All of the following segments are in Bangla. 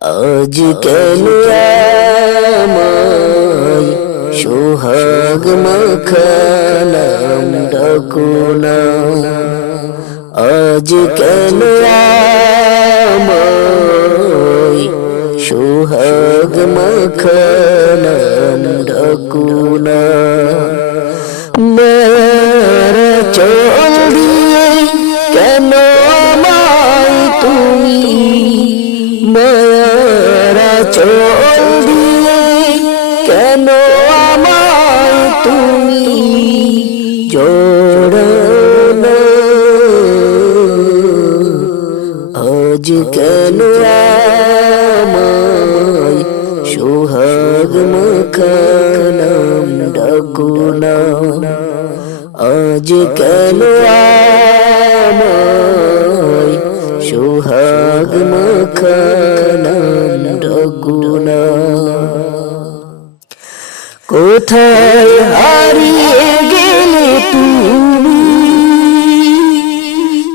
আজ কেন আমায় সোহাগ মাখা নাম ডাকো না, আজ কেন আমায় সোহাগ মাখা নাম ডাকো না। মেরা চোখ দিয়ে কেন আমায় তুমি, মেরা চোখ দিয়ে কেন আমায় তুমি জড়ানো, আজ কেন আমায় সোহাগ মাখা নাম ডাকো না, আজ কেন আমায় সোহাগ মাখা নাম ডাকো না। কোথায় হারিয়ে গেলে তুমি,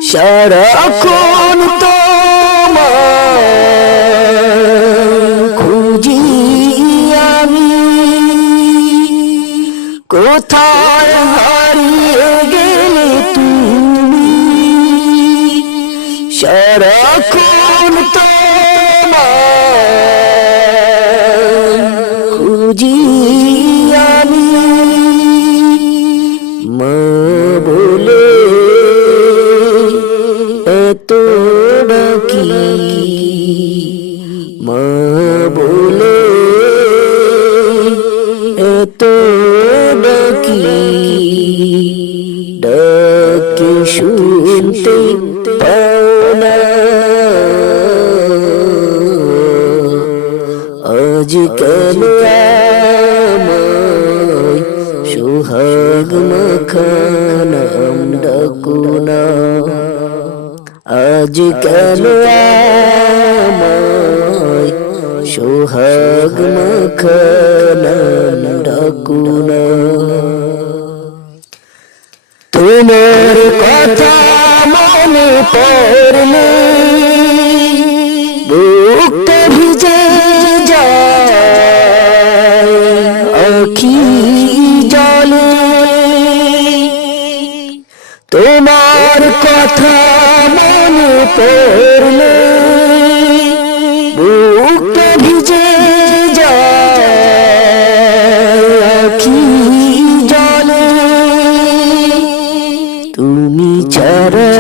সারাক্ষণ তোমায় খুঁজি আমি, কোথায় হারিয়ে গেলে তুমি, সারাক্ষণ তোমায় খুঁজি আমি। মা বলে এত ডাকি, মা বলে এত ডাকি, ডাকে শুনতে পাও না, আজ কেন আমায় সোহাগ মাখা নাম ডাকো না, আজ কেন আমায় সোহাগ মাখা নাম ডাকো না। তোমার কথা মনে পড়লে বুকটা ভিজে যায় আখি জলে, তোমার কথা মনে পড়লে বুকটা ভিজে যায় আখি জলে। তুমি ছাড়া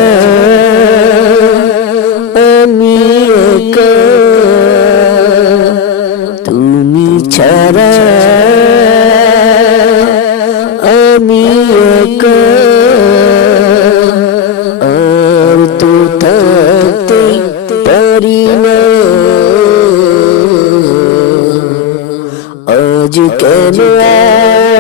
আমি একা, তুমি ছাড়া আমি একা, আর তো থাকতে পারি না, আজ কেন